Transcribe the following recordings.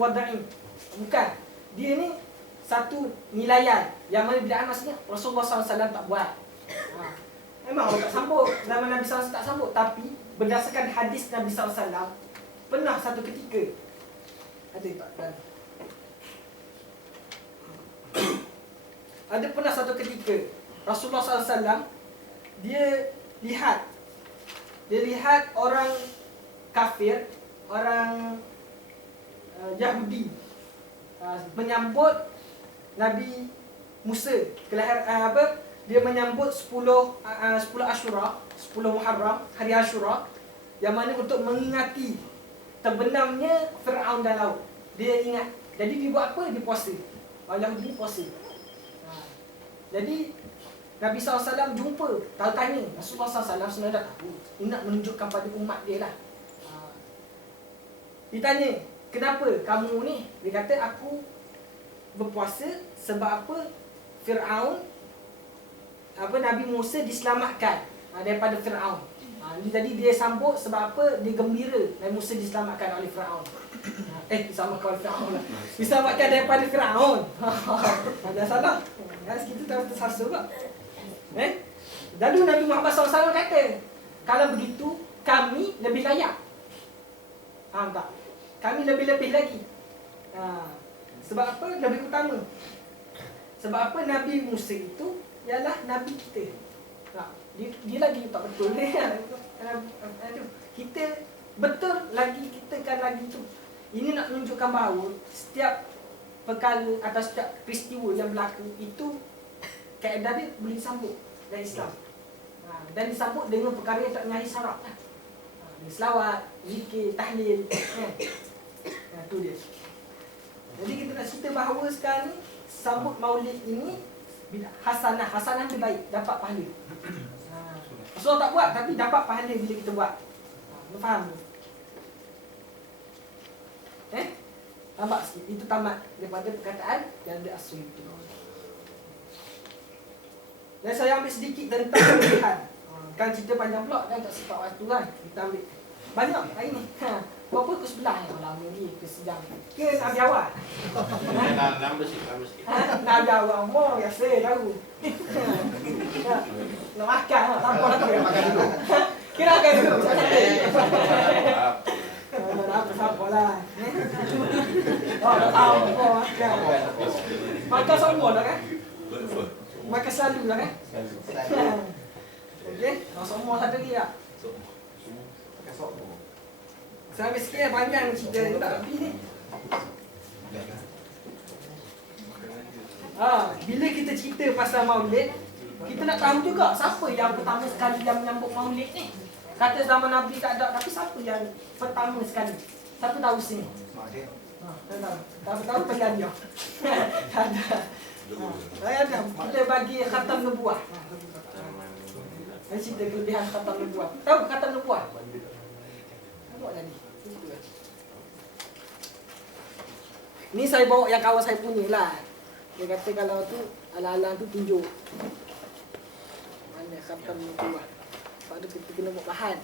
wad'i. Bukan. Dia ni satu nilaian. Yang mana bid'ah maksudnya Rasulullah SAW tak buat. Memang orang tak sambut. Zaman Nabi SAW tak sambut. Tapi berdasarkan hadis Nabi SAW, pernah satu ketika ada tak? Ada pernah satu ketika Rasulullah SAW dia lihat orang kafir, orang Yahudi menyambut Nabi Musa kelahiran dia menyambut 10 Ashura, 10 Muharram, hari Ashura, yang mana untuk mengingati terbenamnya Fir'aun dan laut. Dia ingat. Jadi dia buat apa? Dia puasa. Orang Yahudi ni puasa. Jadi Nabi SAW jumpa, tanya Rasulullah SAW sebenarnya dah tahu. Dia nak menunjukkan pada umat dia lah. Dia tanya, kenapa kamu ni? Dia kata, aku berpuasa sebab apa? Fir'aun, Nabi Musa diselamatkan daripada Fir'aun. Jadi dia sambut sebab apa? Dia gembira Nabi Musa diselamatkan oleh Fir'aun. Diselamatkan oleh Fir'aun lah. Diselamatkan daripada Fir'aun. Ada salah. Kita tak tersasul tak? Lalu Nabi Muhammad SAW kata, kalau begitu, kami lebih layak. Faham tak? Kami lebih-lebih lagi. Sebab apa? Lebih utama. Sebab apa? Nabi Musa itu ialah Nabi kita. Dia lagi tak betul. Kita betul lagi, kita kan lagi tu. Ini nak menunjukkan bahawa setiap perkara atau setiap peristiwa yang berlaku itu kaedah dia boleh disambut dari Islam. Dan disambut dengan perkara yang tak menyahi syarat. Selawat, zikir, tahlil. Itu dia. Jadi kita nak cerita bahawa sekarang ni sambut maulid ini hasanah dia baik, dapat pahala. Rasulullah tak buat tapi dapat pahala bila kita buat. Faham? Tambah sikit. Itu tamat daripada perkataan yang ada asli itu. Dan saya ambil sedikit tentang kelebihan. Kan cerita panjang pula kan, tak sempat waktu kan. Kita ambil banyak hari ni. Berapa pukul 11 lama ni ke sejam. Ke nak habis awal? Nambah sikit. Nak habis awal more biasa tahu. Nak makan lah, tak apa lah tu. Makan dulu. Kira makan dulu. Apa lah. Tak tahu apa makan. Makan semua lah kan? Makan selalu lah kan? Okey, semua satu lagi tak? Makan semua. Saya habis sikit panjang cerita ni tak habis ni. Bila kita cerita pasal maulid, kita nak tahu juga siapa yang pertama sekali yang menyambut maulid ni. Kata zaman Nabi tak ada, tapi siapa yang pertama sekali? Siapa tahu sini? Tak tahu pegang dia. Tak ada. Saya ada. Kita bagi khatam nubuah. Saya cerita kelebihan khatam nubuah. Tahu khatam nubuah? Nampak tadi. Ni saya bawa yang kawan saya punya lah. Dia kata kalau tu alang-alang tu tunjuk mana khatam nubuah. Sebab tu kita kena buat bahan.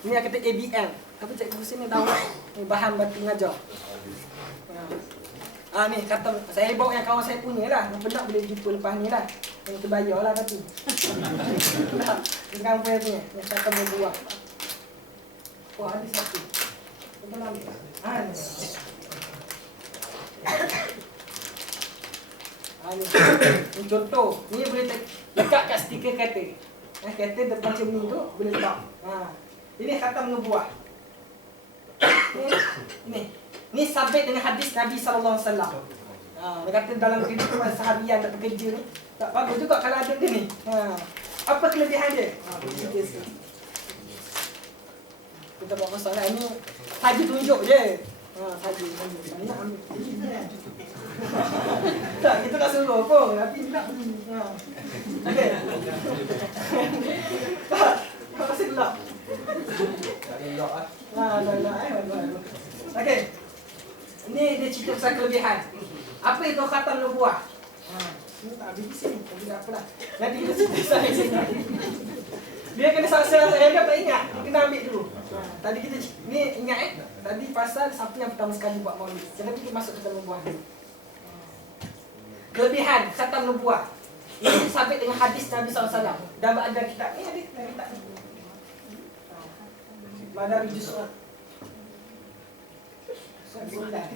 Ni yang kata ABM. Apa cikgu sini tahu? Ni bahan batu ngajar. Ni khatam. Saya bawa yang kawan saya punya lah. Yang benar boleh jumpa lepas ni lah. Yang kita bayar lah tapi. Ini kawan saya punya. Yang khatam nubuah. Wah, ada satu. Kita nak ambil. Ni contoh. Ni boleh lekat kat stiker kata. Kata depan macam ni tu boleh letak. Ini khatam nubuah. Ni sabit dengan hadis Nabi SAW. Dia kata dalam kehidupan seharian tak bekerja ni, tak bagus juga kalau ada dia ni. Apa kelebihan dia? Kita buat masalah ni saja tunjuk je. Saja tunjuk. Saya nak ambil. Tak, kita tak suruh pun. Tapi nak beli. Okey. Tak, rasa gelap. Tak elok lah. Okey. Ini dia cerita pasal kelebihan. Apa itu khatam nubuah? Ini tak habis di sini. Tapi tak apalah. Nanti kita cerita sampai sini. Dia kena saksikan saya tak ingat. Dia kena ambil dulu. Tadi kita ni ingat tadi pasal siapa yang pertama sekali buat maulid. Jadi kita masuk ke dalam nubuah ni. Kelebihan khatam nubuah. Ini sabit dengan hadis Nabi SAW. Dan ada kitab ni, hadis dan kitab ni. Mana juz surat. Surat.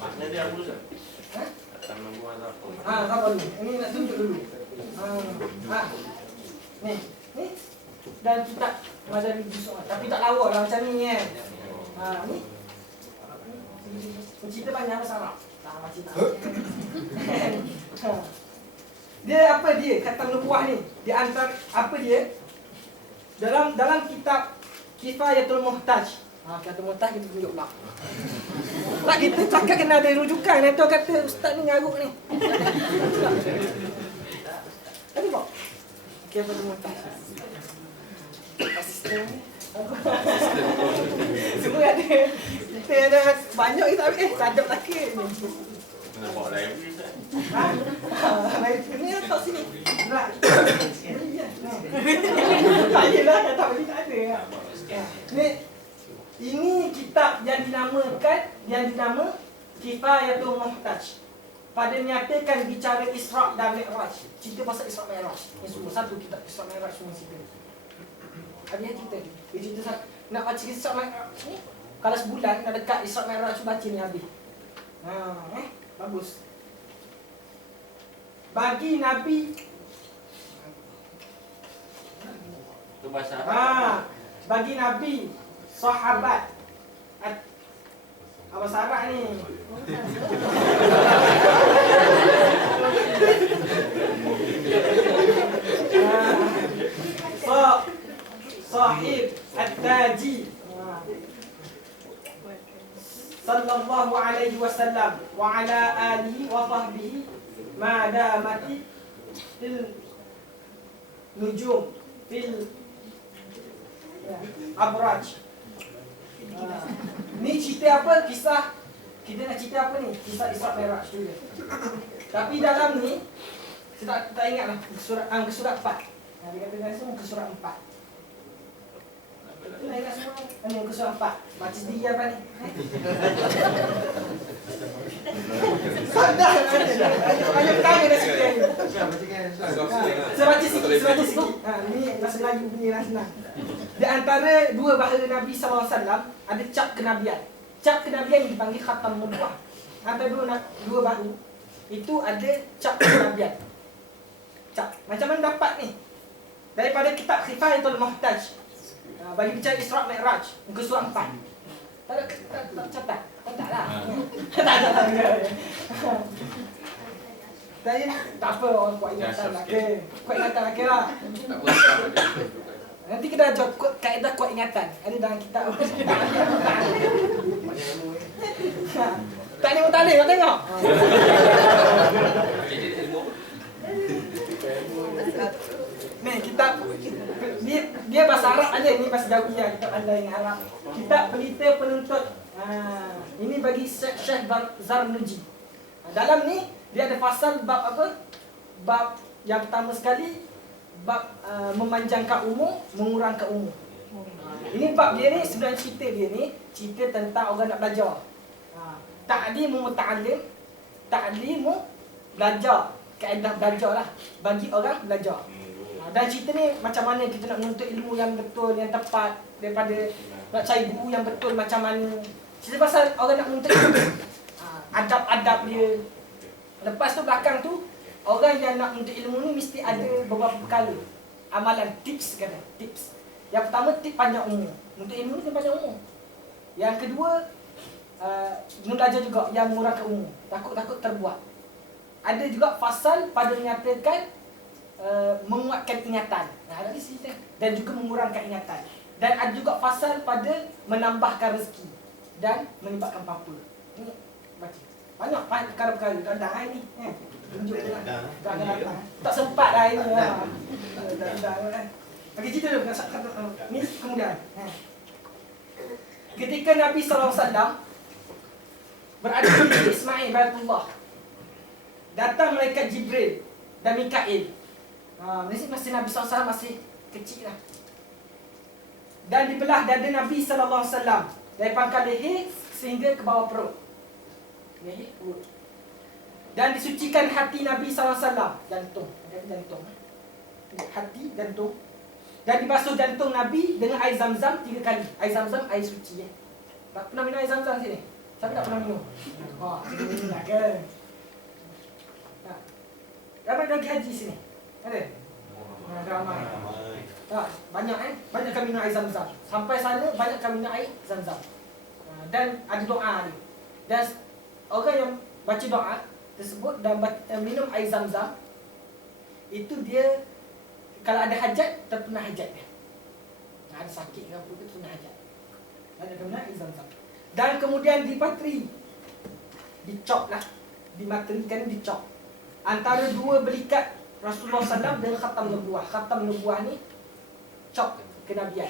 Makna dia apa Ustaz? Khatam nubuah tu apa? Apa dulu? Ini nak tunjuk dulu. Ni. Dan kitab Madarij Su'ad. Tapi tak lawa lah macam ni kan. Ni. Cerita banyak bahasa Arab. Tak macam tak. Dia apa dia? Khatam nubuah ni. Di antara apa dia? Dalam kitab Kifayatul Muhtaj. Kata muhtaj kita tunjuk pula. Tak kita cakap kena ada rujukan. Nanti kata ustaz ni ngaruk ni. Ada tak? Kifayatul Muhtaj. Asisten ni. Semua ada. Kita ada banyak kita ambil. Cadap laki ni. Kena bawa lain ni Ustaz. Ni letak sini. Berat. Tak yelah, tak boleh tak ada. Ni ini kitab yang dinama Kifayatul Muhtaj. Pada menyatakan bicara Isra' dan Mi'raj. Cerita pasal Isra' Mi'raj. Ini semua satu kitab Isra' Mi'raj semua cerita. Ada yang cerita. Dia cerita nak baca Isra' Mi'raj ni. Kalau sebulan nak dekat Isra' Mi'raj tu baca ni habis. Bagus. Bagi Nabi Tu bahasa Arab. bagi Nabi sahabat apa Arab ni? Sahib At-Taji sallallahu alaihi wasallam wa ala alihi wa sahbihi ma damati fil nujum fil abraj. Ni cerita apa? Kisah. Kita nak cerita apa ni? Kisah Isra' Mi'raj juga. Tapi dalam ni saya tak ingatlah ke surat 4. Dia kata langsung ke surat 4. Itu nak ingat semua. Ini ke surat 4. Baca sendiri apa ni? Sadar hanya pertama dah cerita ni. Saya baca sikit. Ni bahasa Melayu punya lah senang. Di antara dua bahagia Nabi SAW ada cap kenabian. Cap kenabian yang dipanggil khatam nubuah. Antara dua bahu itu ada cap kenabian. Cap. Macam mana dapat ni? Daripada kitab Kifayatul Muhtaj. Bagi bicara Isra' Mi'raj muka surat 4. Tak catat. Taklah. Tak apa orang kuat ingatan lah ke. Kuat ingatan lah ke lah. Nanti kita ajar kaedah kuat ingatan. Ada dalam kitab. Tak ni mutalib kau tengok. Ni kitab dia bahasa Arab ada, ni bahasa Jawiyah, kitab anda yang Arab. Kitab Pelita Penuntut. Ini bagi Syekh Zarnuji. Dalam ni dia ada pasal bab apa? Bab yang pertama sekali bab memanjangkan umur, mengurangkan umur. Ini bab dia ni sebenarnya cerita dia ni cerita tentang orang nak belajar. Ta'limu muta'allim, ta'limu belajar, kaedah belajar lah bagi orang belajar. Dan cerita ni macam mana kita nak menuntut ilmu yang betul, yang tepat, daripada nak cari guru yang betul macam mana. Cerita pasal orang nak menuntut ilmu, adab-adab dia. Lepas tu belakang tu, orang yang nak menuntut ilmu ni mesti ada beberapa perkara. Amalan, tips kata, tips. Yang pertama, tip panjang umur. Untuk ilmu ni panjang umur. Yang kedua, belajar juga yang mengurangkan umur. Takut-takut terbuat. Ada juga fasal pada menyatakan menguatkan ingatan. Ada di sini. Dan juga mengurangkan ingatan. Dan ada juga fasal pada menambahkan rezeki dan menyebabkan apa-apa. Ini baca. Banyak perkara-perkara kadang hari ni. Tunjuk lah. Tak sempat lah ini. Okey, cerita dulu. Ni kemudian. ketika Nabi SAW berada di Ismail Baitullah, datang malaikat Jibril dan Mikail. Masih Nabi SAW masih kecil lah. Dan dibelah dada Nabi SAW dari pangkal leher sehingga ke bawah perut. Leher, perut. Dan disucikan hati Nabi SAW, jantung. Hati, jantung. Dan dibasuh jantung Nabi dengan air Zam-Zam 3 kali. Air Zam-Zam, air suci. Tak pernah minum air Zam-Zam sini? Siapa tak pernah minum? Sini minum lah kan? Ramai lagi haji sini? Ada? Ramai. Banyak banyak kami minum air Zam-Zam. Sampai sana banyak kami minum air Zam-Zam. Dan ada doa dia. Dan orang yang baca doa tersebut dan minum air Zam-Zam, itu dia kalau ada hajat, terpenuh hajat dia. Ada sakit ke apa ke, terpenuh hajat. Ada kena air Zam-Zam. Dan kemudian dipatri, dicop lah, dimaterikan, dicop antara dua belikat Rasulullah SAW dengan khatam nubuah. Khatam nubuah ni cop kenabian.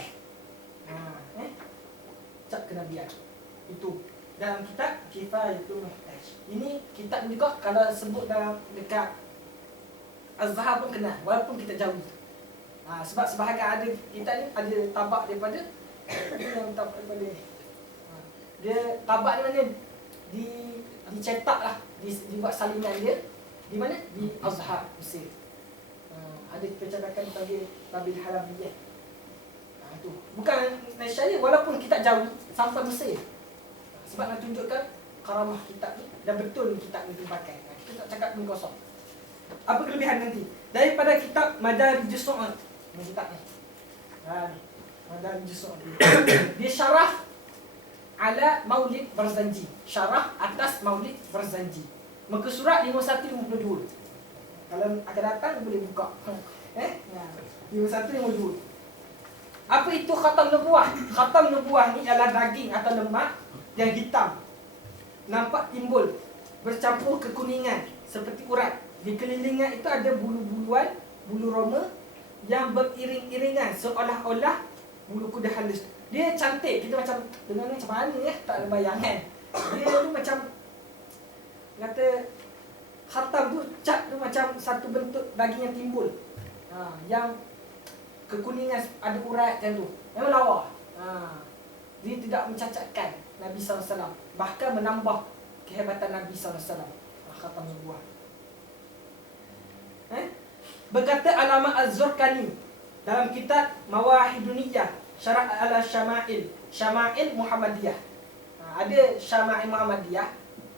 Cop kenabian. Itu dalam kitab Kifayatul Muhtaj. Ini kitab juga kalau sebut dalam dekat Az-Zahar pun kena, walaupun kita jauh. Sebab sebahagian ada kitab ni ada tabak daripada yang tabak daripada ni. Dia tabak ni mana dicetak lah, dibuat salinan dia di mana? Di Az-Zahar, Mesir. Ada percetakan Babil Halabiyah. Itu bukan Malaysia ni, walaupun kita jauh sampai Mesir. Sebab nak tunjukkan karamah kitab ni dan betul kitab ni dipakai. Kita tak cakap ni kosong. Apa kelebihan nanti? Daripada kitab Madarijus Su'ud. Ini kitab ni. Madarijus Su'ud. Dia syarah ala Maulid Barzanji. Syarah atas Maulid Barzanji. Muka surat 51-52. Kalau akan datang boleh buka. 51-52. Apa itu khatam nubuah? Khatam nubuah ni adalah daging atau lemak yang hitam, nampak timbul, bercampur kekuningan seperti urat. Di kelilingnya itu ada bulu-buluan, bulu roma yang beriring-iringan seolah-olah bulu kuda halus. Dia cantik, kita macam dengar macam mana ya, tak ada bayangan. Dia tu macam kata khatam tu, cat tu macam satu bentuk daging yang timbul. Yang kekuningan ada urat macam tu. Memang lawa. Dia tidak mencacatkan Nabi SAW, bahkan menambah kehebatan Nabi SAW. Khatam nubuah. Berkata Alama Az-Zurkani dalam kitab Mawahiduniyah Syarah ala Syama'il, Syama'il Muhammadiyah. Ada Syama'il Muhammadiyah,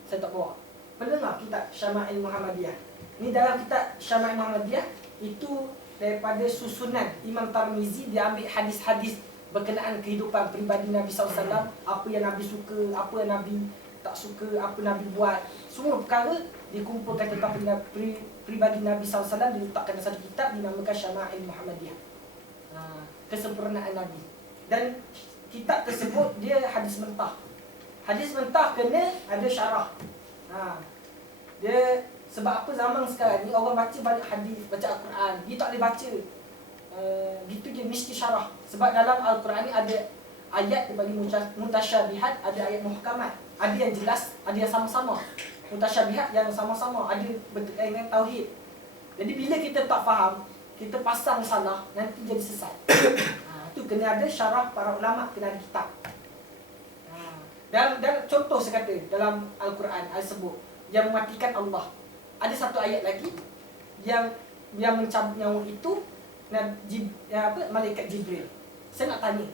saya tak bawa. Pernah kitab Syama'il Muhammadiyah. Ni dalam kitab Syama'il Muhammadiyah itu daripada susunan Imam Tirmizi, dia ambil hadis-hadis berkenaan kehidupan peribadi Nabi SAW, apa yang Nabi suka, apa yang Nabi tak suka, apa Nabi buat. Semua perkara dikumpulkan tentang peribadi Nabi SAW, diletakkan dalam satu kitab dinamakan Syama'il Muhammadiyah. Kesempurnaan Nabi. Dan kitab tersebut dia hadis mentah. Hadis mentah kena ada syarah. Dia sebab apa zaman sekarang ni orang baca banyak hadis, baca Al-Quran, dia tak boleh baca gitu je, mesti syarah. Sebab dalam Al-Quran ni ada ayat dia bagi mutasyabihat, ada ayat muhkamat, ada yang jelas, ada yang sama-sama. Mutasyabihat yang sama-sama, ada berkaitan dengan tauhid. Jadi bila kita tak faham, kita pasang salah, nanti jadi sesat. Itu kena ada syarah para ulama, kena ada kitab. Dan contoh saya kata dalam Al-Quran ada sebut yang mematikan Allah. Ada satu ayat lagi yang mencabut nyawa itu malaikat Jibril. Saya nak tanya,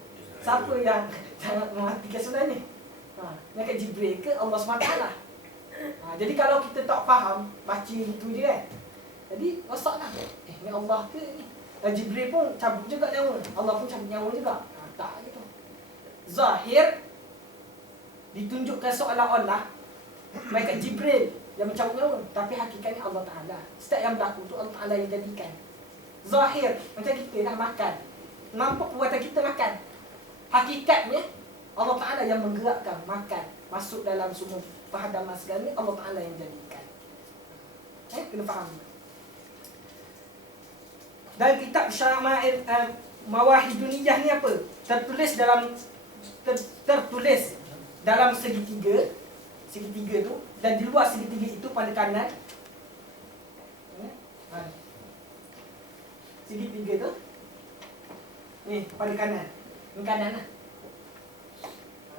siapa yang jangan mematikan sebenarnya? Malaikat Jibril ke Allah SWT? Jadi kalau kita tak faham, baca itu je kan, jadi rosak lah. Ni Allah ke ni? Dan Jibril pun cabut juga nyawa, Allah pun cabut nyawa juga. Tak gitu. Zahir ditunjukkan seolah-olah malaikat Jibril yang mencabut nyawa, tapi hakikatnya Allah Ta'ala. Setiap yang berlaku tu Allah Ta'ala yang jadikan. Zahir macam kita nak makan, nampak perbuatan kita makan, hakikatnya Allah Ta'ala yang menggerakkan makan masuk dalam semua perhadaman segala ni, Allah Ta'ala yang jadikan. Kena faham. Dan kitab Syama'il Mawahiduniyah ni apa? Tertulis dalam tertulis dalam segitiga tu, dan di luar segitiga itu pada kanan. Segitiga tu ni pada kanan. Ni kanan lah.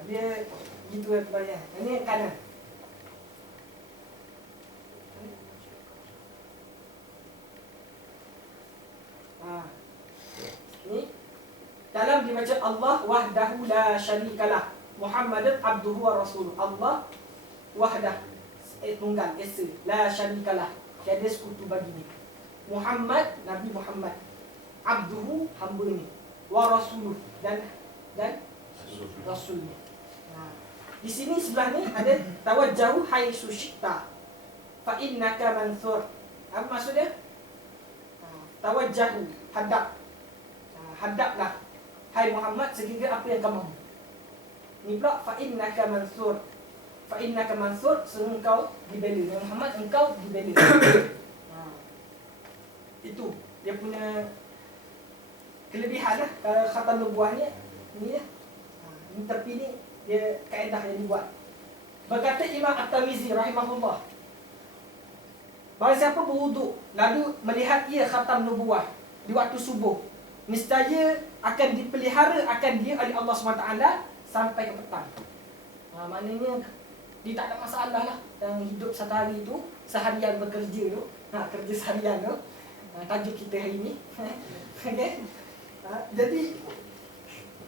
Dia gitu lah kebanyakan. Ini kanan. Ni dalam dibaca Allah wahdahu la syarikalah Muhammadan abduhu wa rasuluh. Allah wahdah, tunggal, esa, la syarikalah, tiada sekutu baginya. Muhammad, Nabi Muhammad, abduhu, hamba-Nya, wa rasuluh, dan rasulnya. Di sini sebelah ni ada tawajjahu haitsu syi'ta fa innaka mansur. Apa maksudnya? Tawajjahu, hadap. Hadaplah hai Muhammad sekiranya apa yang kamu mahu. Ni pula fa innaka mansur. Fa innaka mansur, engkau dibela. Muhammad, engkau dibela. Itu dia punya kelebihan lah. Kalau khatam nubuahnya ni lah. Ini terpilih dia kaedah yang dibuat. Berkata Imam At-Tirmizi rahimahullah, barang siapa berwuduk lalu melihat ia khatam nubuah di waktu subuh, niscaya akan dipelihara akan dia oleh Allah SWT sampai ke petang. Maknanya dia tak ada masalah lah yang hidup satu hari tu, seharian bekerja tu, kerja seharian tu, tajuk kita hari ni. Okay? Jadi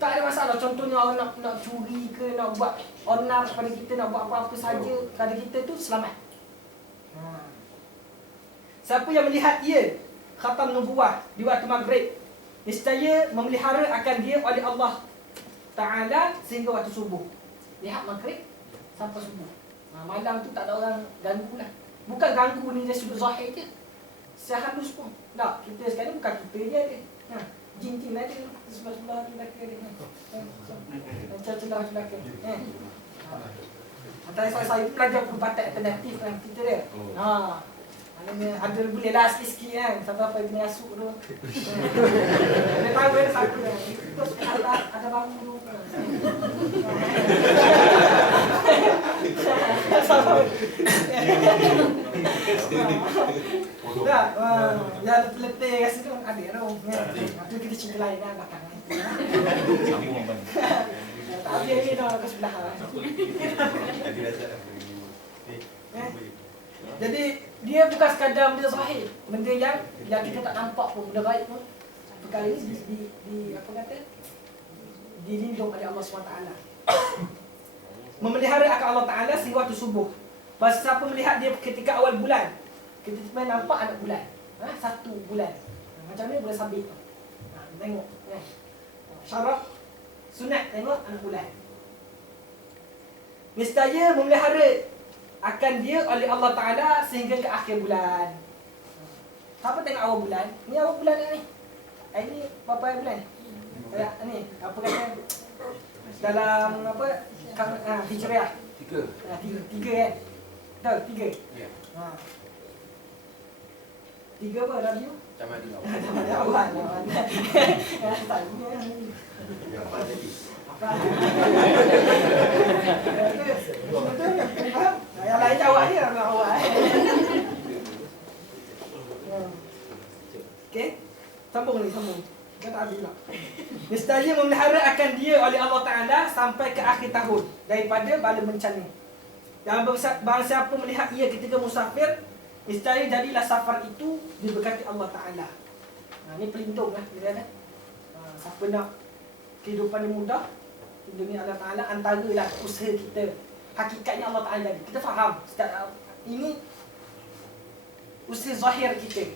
tak ada masalah. Contohnya orang nak curi ke, nak buat onar kepada kita, nak buat apa-apa saja kepada kita tu, selamat. Siapa yang melihat ia khatam nubuah di waktu maghrib, niscaya memelihara akan dia oleh Allah Ta'ala sehingga waktu subuh. Lihat maghrib sampai subuh. Malam tu tak ada orang ganggu lah. Bukan ganggu ni dia sudut zahir je, secara halus pun. Tak, kita sekarang bukan kita je ada. Jin-jin ada sebelah-sebelah tu belakang dia. Macam celah-celah. Antara saya tu belajar perubatan alternatif kan kita dia. Maknanya ada boleh lah sikit-sikit kan. Sampai kena rasuk tu. Dia tahu ada satu kan. Terus ada bangun tu. Tak, yang letih rasa tu ada tu. Itu kita cerita lain lah belakang. Sambung apa ni? Tak ada ni dah ke sebelah. Jadi dia bukan sekadar benda zahir, benda yang kita tak nampak pun, benda baik pun. Perkara ini di apa kata? Dilindung oleh Allah SWT. Memelihara akan Allah Ta'ala sehingga waktu subuh. Pasal siapa melihat dia ketika awal bulan, kita cuma nampak anak bulan. Satu bulan. Macam ni bulan sabit tu. Tengok. Syarat sunat tengok anak bulan. Niscaya memelihara akan dia oleh Allah Ta'ala sehingga ke akhir bulan. Siapa tengok awal bulan? Ni awal bulan ni. Ini berapa bulan ni? Ni apa kata dalam apa hijriah? Tiga kan? Tahu tiga? Ya. Tiga apa Rabiu? Macam mana awak? Macam mana awak? Apa tadi? Apa? Yang lain jawab dia orang awak. Okey? Sambung ni, sambung. Kita tak habis lah. Niscaya memelihara akan dia oleh Allah Ta'ala sampai ke akhir tahun daripada bala bencana. Dan barang siapa melihat ia ketika musafir, niscaya jadilah safar itu diberkati Allah Ta'ala. Ini pelindung lah. Siapa nak kehidupan yang mudah, lindungi Allah Ta'ala, antaralah usaha kita. Hakikatnya Allah Ta'ala jadi. Kita faham. Ini usaha zahir kita.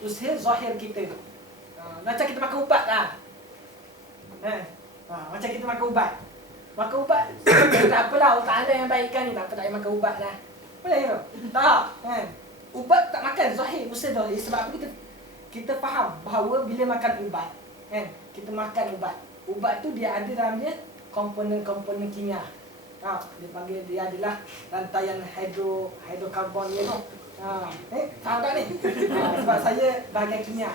Usaha zahir kita. Macam kita makan ubat lah. Macam kita makan ubat. Makan ubat, tak apalah, Allah Ta'ala yang baikkan ni. Tak apa, tak payah makan ubat lah. Boleh ke? Tak. Ubat tak makan, zahir, usaha zahir. Sebab apa kita faham bahawa bila makan ubat, kita makan ubat. Ubat tu dia ada dalam dia komponen-komponen kimia. Dia panggil dia adalah rantaian hidrokarbon dia tu. Tahu tak ni? Sebab saya bahagian kimia.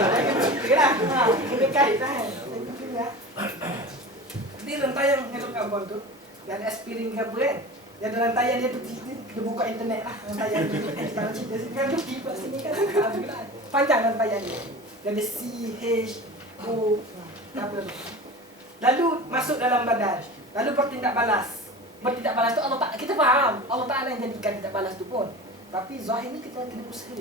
Bahagian kimia lah. Kena kait lah. Dia rantaian hidrokarbon tu, dan aspirin ke apa kan. Dia ada rantaian dia tu, dia buka internet lah rantaian tu. Kalau cerita sini kan, dia buat sini kan, panjang rantaian dia. Dia ada C, H, O, apa tu. Lalu masuk dalam badan. Lalu bertindak balas. Bertindak balas tu Allah tak, kita faham Allah Ta'ala yang jadikan tindak balas tu pun. Tapi zahir ni kita kena usaha.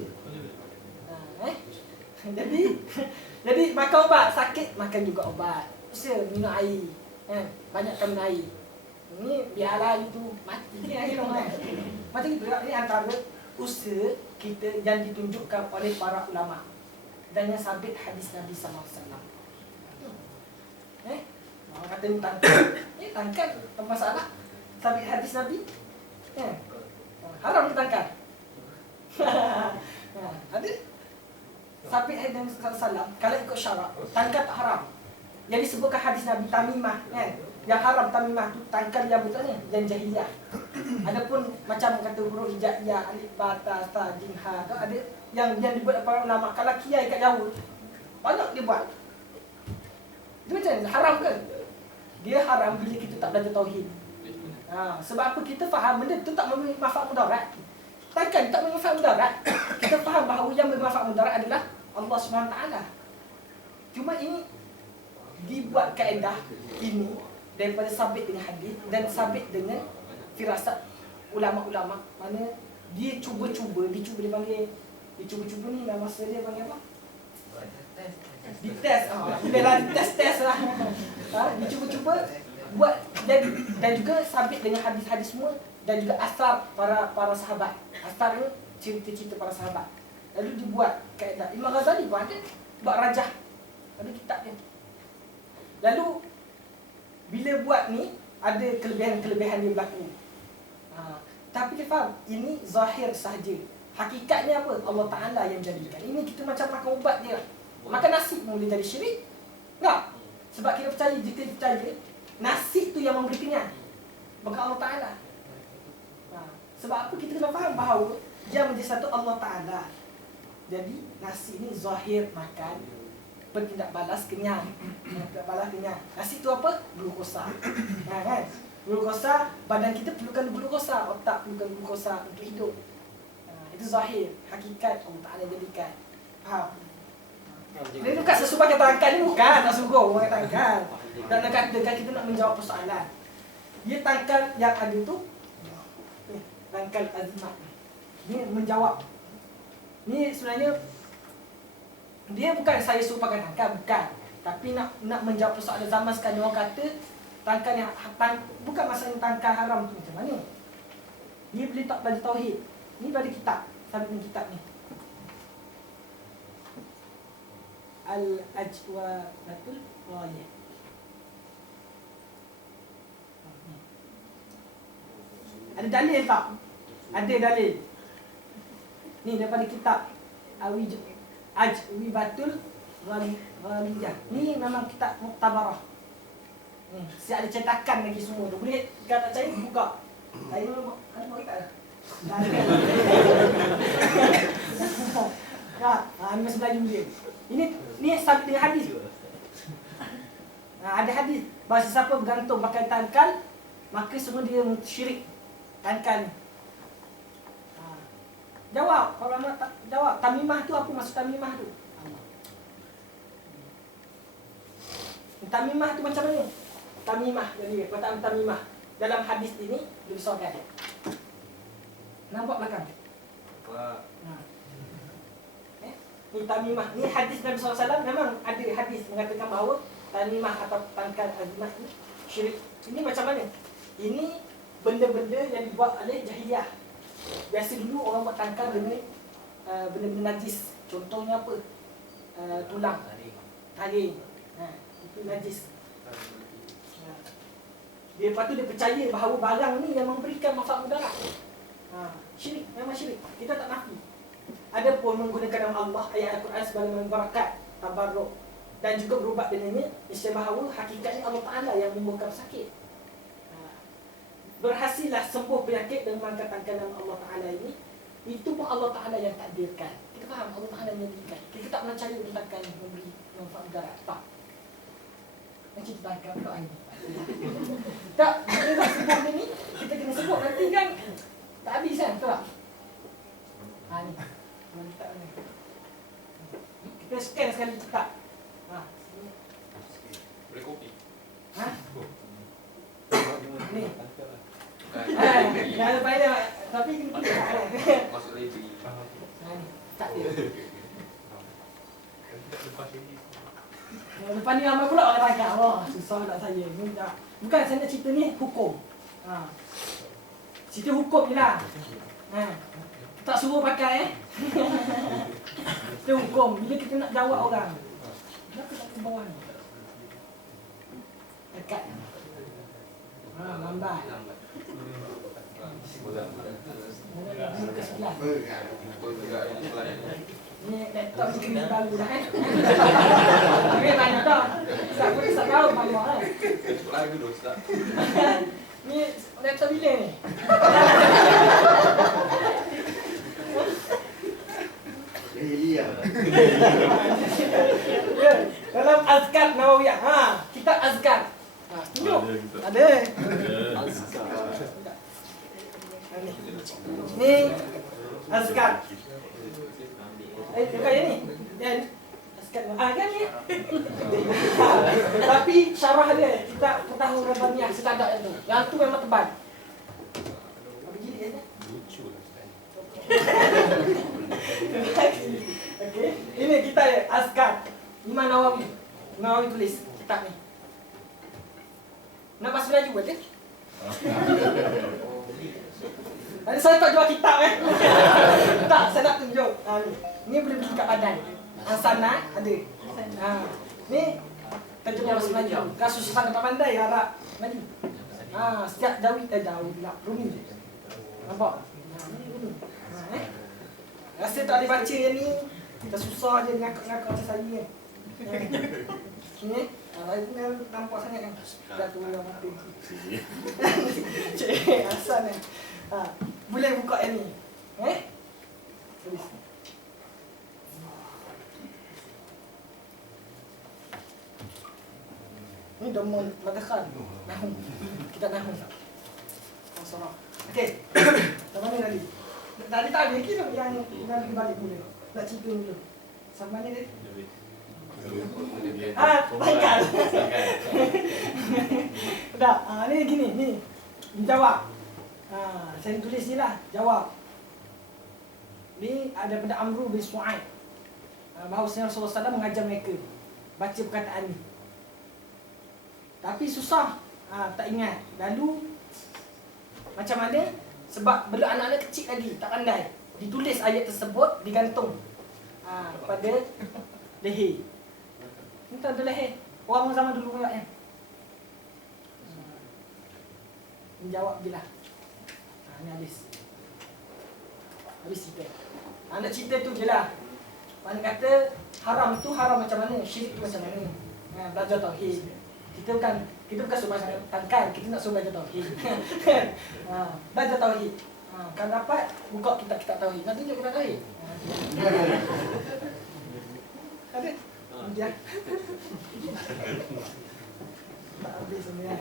Jadi makan obat, sakit makan juga obat. Usaha minum air. Banyakkan minum air. Ini biarlah itu mati akhir orang. Macam itu juga ni antara usaha kita yang ditunjukkan oleh para ulama dan yang sabit hadis Nabi sallallahu alaihi wasallam. Orang kata ni tangkan. Tangkan apa masalah? Sabit hadis Nabi. Haram ke tangkan? Ada sabit hadis Nabi sallallahu alaihi wasallam kalau ikut syarak, tangkan tak haram. Jadi sebutkan hadis Nabi tamimah kan. Yang haram tamimah tu tangkan yang betulnya yang jahiliyah. Adapun macam kata huruf hijaiyah, alif ba ta sa jim ha tu ada yang dibuat para ulama. Kalau kiai kat jauh banyak dia buat. Itu macam haram ke? Dia haram bila kita tak belajar tauhid. Sebab apa? Kita faham benda tu tak memberi manfaat mudarat. Takkan tak memberi manfaat mudarat. Kita faham bahawa yang memberi manfaat mudarat adalah Allah SWT. Cuma ini dibuat kaedah ini daripada sabit dengan hadis dan sabit dengan firasat ulama-ulama. Mana dia cuba-cuba dia panggil, dia cuba-cuba ni nama masa dia panggil apa? Dites. Bila tes lah. Dia cuba-cuba buat dan juga sabit dengan hadis-hadis semua dan juga asar para sahabat. Asar ni cerita-cerita para sahabat. Lalu dibuat kaedah. Imam Ghazali pun ada buat rajah. Ada kitab dia. Lalu bila buat ni ada kelebihan-kelebihan dia berlaku. Tapi kita faham ini zahir sahaja. Hakikatnya apa? Allah Ta'ala yang jadikan. Ini kita macam makan ubat je. Makan nasi pun boleh jadi syirik. Tak? Sebab kita percaya, jika percaya nasi tu yang memberi kenyang. Bukan Allah Ta'ala. Sebab apa? Kita kena faham bahawa yang menjadi satu Allah Ta'ala. Jadi nasi ni zahir makan, bertindak balas kenyang. Bertindak balas kenyang. Nasi tu apa? Glukosa. Kan? Glukosa, badan kita perlukan glukosa, otak perlukan glukosa untuk hidup. Itu zahir, hakikat Allah Ta'ala jadikan. Faham? Dia bukan sesuatu kata angkat ni, bukan nak suruh orang kata angkat. Dan nak katakan kita nak menjawab persoalan. Dia tangkal yang ada tu, tangkal azimat. Dia menjawab. Ni sebenarnya dia bukan saya suruh pakai tangkal, bukan. Tapi nak menjawab persoalan zaman sekarang, orang kata tangkal yang bukan masalah tangkal haram tu macam mana. Dia boleh tak belajar tauhid. Ni pada kitab, sambil kitab ni. Al-Ajwabatul Ghayah. Ada dalil tak? Ada dalil. Ni daripada kitab Ajwabatul Ghayah. Ni memang kitab muktabarah. Ni, siap ada cetakan lagi semua tu. Boleh kalau tak percaya buka. Saya memang ada buat kitab dah. Ini masih Melayu dia. Ini sabit dengan hadis. Ada hadis bahawa siapa bergantung pakai tangkal, maka semua dia syirik tangkal ni. Jawab, kalau nak jawab tamimah tu apa maksud tamimah tu? Tamimah tu macam mana? Tamimah, jadi perkataan tamimah dalam hadis ini dibersihkan. Nampak belakang? Nampak. Ni tamimah. Ni hadis Nabi SAW memang ada hadis mengatakan bahawa tamimah atau tangkal azimah ni syirik. Ini macam mana? Ini benda-benda yang dibuat oleh jahiliyah. Biasa dulu orang buat tangkal dengan benda-benda najis. Contohnya apa? Tulang, taring. Itu najis. Dia lepas tu dia percaya bahawa barang ni yang memberikan manfaat mudarat. Syirik, memang syirik. Kita tak nafi. Ada pun menggunakan nama Allah, ayat Al-Quran sebagai barakat, tabarruk dan juga berubat dengannya, istilah bahawa hakikatnya Allah Ta'ala yang menyembuhkan sakit. Berhasillah sembuh penyakit dengan mengatakan nama Allah Ta'ala ini. Itu pun Allah Ta'ala yang takdirkan. Kita faham Allah Ta'ala yang takdirkan. Kita tak percaya tentang memberi manfaat mudarat. Tak. Nanti kita tangkap pula ini. Tak, kita dah sebut ni, kita kena sebut nanti kan tak habis kan, betul tak? Ni. Letak ni. Kita scan sekali cepat. Sini. Boleh kopi. Ni. Jangan lupa dia, tapi kena kita. Masuk lagi. Ni. Tak dia. Lepas ni ramai pula orang tangkap. Wah, susah tak saya. Ni tak. Bukan saya nak cerita ni hukum. Cerita hukum je lah. Tak suruh pakai Cerita hukum. Bila kita nak jawab orang. Kenapa tak ke bawah ni? Dekat. Lambat. Ni ke sebelah. Ni laptop ni kena baru dah kan. Ni banyak dah. Tak tahu banyak kan. Sekolah dulu Ustaz. Ni laptop bila ni? Jahiliyah. Dalam Azkar Nawawiyah. Kitab Azkar. Tunjuk. Ada. Ni Azkar. Bukan yang ni. Yang Azkar. Kan ni. Tapi syarah dia kitab Fatahul Rabbaniyah setadak yang tu. Yang tu memang tebal. Apa jilid dia? Lucu lah. Okey. Ini kita Azkar. Imam Nawawi. Nawawi tulis kitab ni. Nak bahasa Melayu buat ke? Saya tak jual kitab Tak, saya nak tunjuk. Ni boleh beli kat padan. Sana ada. Ni terjemah bahasa Melayu. Kasus susah tak pandai Arab Melayu. Setiap Jawi pula Rumi. Nampak? Ni Rumi. Rasa tak boleh baca yang ni. Kita susah je ngakak-ngakak macam saya ni. Ni, saya pun nampak sangat kan. Dah tu orang mati. Cik, asal ni. Boleh buka yang ni. Tulis. Ni domon madakhan. Nahu. Kita nahu. Masalah. Okey. Sama ni tadi. Tadi tak ada lagi tu yang nak balik dulu. Nak cerita dulu. Sama ni tadi. Baikkan. Dah, ni gini, ni. Dijawab. Saya tulis ni lah, jawab. Ni ada pada Amru bin Su'aib. Bahawa Rasulullah SAW mengajar mereka baca perkataan ni. Tapi susah, tak ingat. Lalu macam mana? Sebab anak-anak kecil lagi, tak pandai. Ditulis ayat tersebut, digantung pada leher. Ni tak ada leher. Orang zaman dulu pula kan. Menjawab je lah. Ni habis. Habis cerita. Nak cerita tu je lah. Mana kata haram tu haram macam mana, syirik tu macam mana. Belajar tauhid. Kita bukan suruh belajar tangkal, kita nak suruh belajar tauhid. Belajar tauhid. Kalau dapat, buka kitab-kitab tauhid. Nak tunjuk kitab tauhid? Ada? Dia. Tak habis sebenarnya.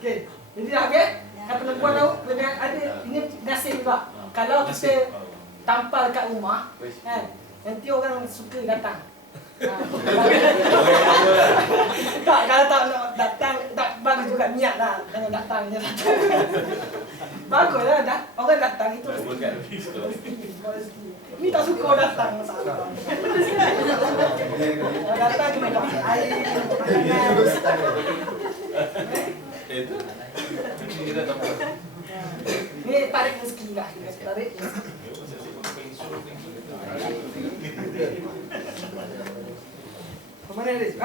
Okey, jadi dah habis. Kata perempuan tahu dengan ada ini gasing juga. Kalau kita tampal kat rumah, kan, nanti orang suka datang. Tak, kalau tak nak datang, tak bagus juga niat lah. Jangan datang je datang. Baguslah dah. Orang datang itu rezeki. Ni tak suka datang masalah. Datang kena dapat air, makanan. Kita tak apa. Ni tarik rezeki lah. Tarik rezeki. Mana Riz?